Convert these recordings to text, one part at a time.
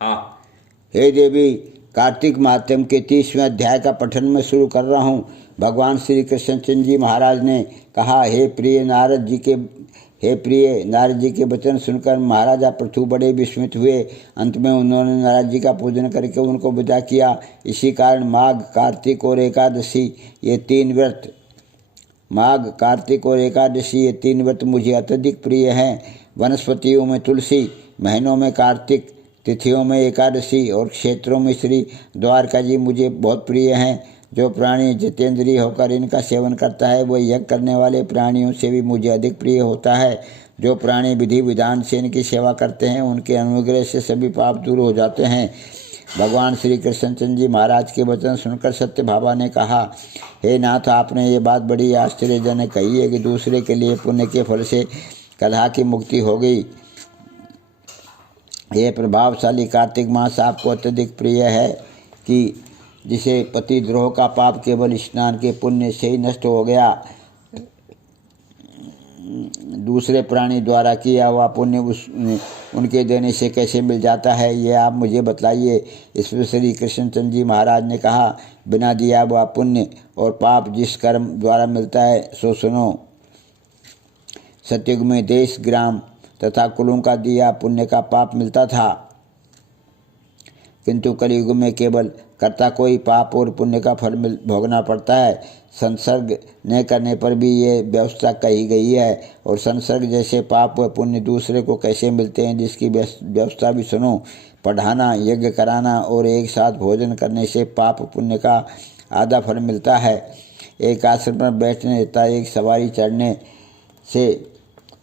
हाँ। हे देवी, कार्तिक महात्म्य के 30वें अध्याय का पठन मैं शुरू कर रहा हूँ। भगवान श्री कृष्णचंद्र जी महाराज ने कहा, हे प्रिय नारद जी के वचन सुनकर महाराजा पृथु बड़े विस्मित हुए। अंत में उन्होंने नारद जी का पूजन करके उनको विदा किया। इसी कारण माघ, कार्तिक और एकादशी ये तीन व्रत मुझे अत्यधिक प्रिय हैं। वनस्पतियों में तुलसी, महीनों में कार्तिक, तिथियों में एकादशी और क्षेत्रों में श्री द्वारका जी मुझे बहुत प्रिय हैं। जो प्राणी जितेंद्रिय होकर इनका सेवन करता है वह यज्ञ करने वाले प्राणियों से भी मुझे अधिक प्रिय होता है। जो प्राणी विधि विधान से इनकी सेवा करते हैं उनके अनुग्रह से सभी पाप दूर हो जाते हैं। भगवान श्री कृष्णचंद्र जी महाराज के वचन सुनकर सत्य भामा ने कहा, हे नाथ, आपने ये बात बड़ी आश्चर्यजनक कही है कि दूसरे के लिए पुण्य के फल से कलह की मुक्ति हो गई। ये प्रभावशाली कार्तिक मास आपको अत्यधिक प्रिय है कि जिसे पतिद्रोह का पाप केवल स्नान के पुण्य से ही नष्ट हो गया, दूसरे प्राणी द्वारा किया हुआ पुण्य उनके देने से कैसे मिल जाता है, ये आप मुझे बतलाइए। इसमें श्री कृष्णचंद्र जी महाराज ने कहा, बिना दिया हुआ पुण्य और पाप जिस कर्म द्वारा मिलता है सो सुनो। सतयुग में देश, ग्राम तथा कुलों का दिया पुण्य का पाप मिलता था, किंतु कलयुग में केवल कर्ता को ही पाप और पुण्य का फल भोगना पड़ता है। संसर्ग न करने पर भी ये व्यवस्था कही गई है। और संसर्ग जैसे पाप व पुण्य दूसरे को कैसे मिलते हैं, जिसकी व्यवस्था भी सुनो। पढ़ाना, यज्ञ कराना और एक साथ भोजन करने से पाप पुण्य का आधा फल मिलता है। एक आसन पर बैठने तथा एक सवारी चढ़ने से,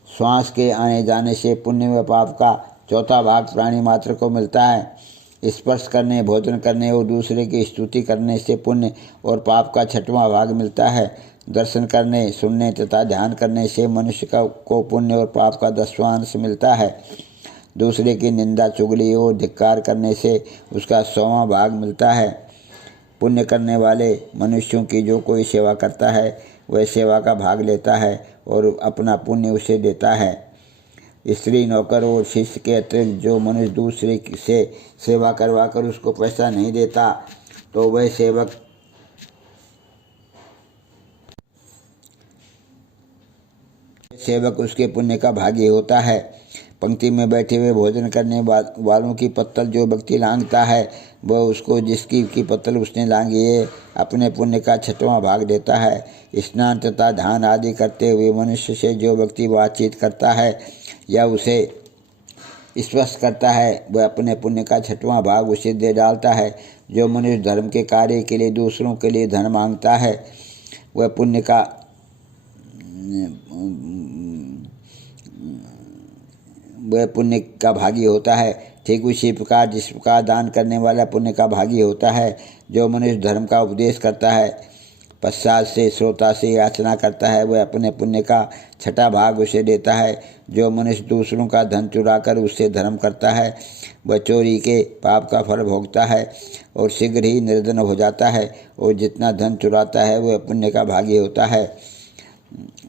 श्वास के आने जाने से पुण्य व पाप का चौथा भाग प्राणी मात्र को मिलता है। स्पर्श करने, भोजन करने और दूसरे की स्तुति करने से पुण्य और पाप का छठवां भाग मिलता है। दर्शन करने, सुनने तथा ध्यान करने से मनुष्य को पुण्य और पाप का 10वां अंश मिलता है। दूसरे की निंदा, चुगली और धिक्कार करने से उसका 100वां भाग मिलता है। पुण्य करने वाले मनुष्यों की जो कोई सेवा करता है वह सेवा का भाग लेता है और अपना पुण्य उसे देता है। स्त्री, नौकर और शिष्य के अतिरिक्त जो मनुष्य दूसरे से सेवा करवा कर उसको पैसा नहीं देता तो वह सेवक उसके पुण्य का भागी होता है। पंक्ति में बैठे हुए भोजन करने वालों की पत्तल जो व्यक्ति लांघता है वह उसको जिसकी की पत्तल उसने लांघी है अपने पुण्य का 6वां भाग देता है। स्नान तथा ध्यान आदि करते हुए मनुष्य से जो व्यक्ति बातचीत करता है या उसे स्पर्श करता है वह अपने पुण्य का 6वां भाग उसे दे डालता है। जो मनुष्य धर्म के कार्य के लिए दूसरों के लिए धन मांगता है वह पुण्य का भागी होता है। ठीक उसी प्रकार जिस प्रकार दान करने वाला पुण्य का भागी होता है। जो मनुष्य धर्म का उपदेश करता है पश्चात से श्रोता से याचना करता है वह अपने पुण्य का 6वां भाग उसे देता है। जो मनुष्य दूसरों का धन चुराकर उससे धर्म करता है वह चोरी के पाप का फल भोगता है और शीघ्र ही निर्धन हो जाता है। और जितना धन चुराता है वह पुण्य का भागी होता है।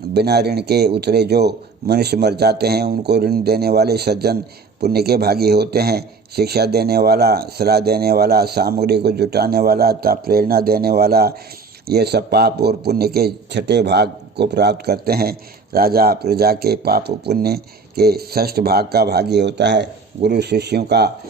बिना ऋण के उतरे जो मनुष्य मर जाते हैं उनको ऋण देने वाले सज्जन पुण्य के भागी होते हैं। शिक्षा देने वाला, सलाह देने वाला, सामग्री को जुटाने वाला तथा प्रेरणा देने वाला, ये सब पाप और पुण्य के 6ठे भाग को प्राप्त करते हैं। राजा प्रजा के पाप पुण्य के 6ठ भाग का भागी होता है। गुरु शिष्यों का,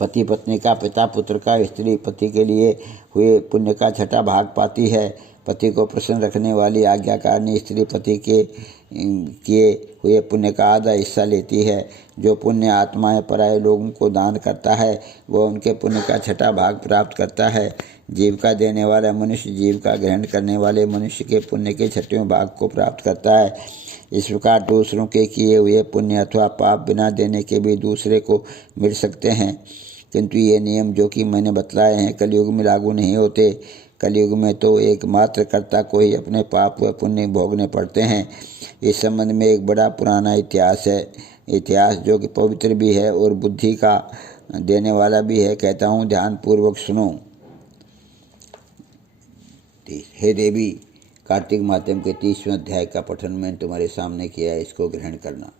पति पत्नी का, पिता पुत्र का, स्त्री पति के लिए हुए पुण्य का 6ठा भाग पाती है। पति को प्रसन्न रखने वाली आज्ञाकारिणी स्त्री पति के किए हुए पुण्य का आधा हिस्सा लेती है। जो पुण्य आत्माएं पराये लोगों को दान करता है वह उनके पुण्य का 6ठा भाग प्राप्त करता है। जीविका देने वाला मनुष्य जीविका ग्रहण करने वाले मनुष्य के पुण्य के 6ठवें भाग को प्राप्त करता है। इस प्रकार दूसरों के किए हुए पुण्य अथवा पाप बिना देने के भी दूसरे को मिल सकते हैं, किंतु ये नियम जो कि मैंने बतलाए हैं कलयुग में लागू नहीं होते। कलयुग में तो एकमात्र कर्ता को ही अपने पाप व पुण्य भोगने पड़ते हैं। इस संबंध में एक बड़ा पुराना इतिहास है, इतिहास जो कि पवित्र भी है और बुद्धि का देने वाला भी है। कहता हूँ, ध्यानपूर्वक सुनो। हे देवी, कार्तिक माध्यम के 30वें अध्याय का पठन मैंने तुम्हारे सामने किया है, इसको ग्रहण करना।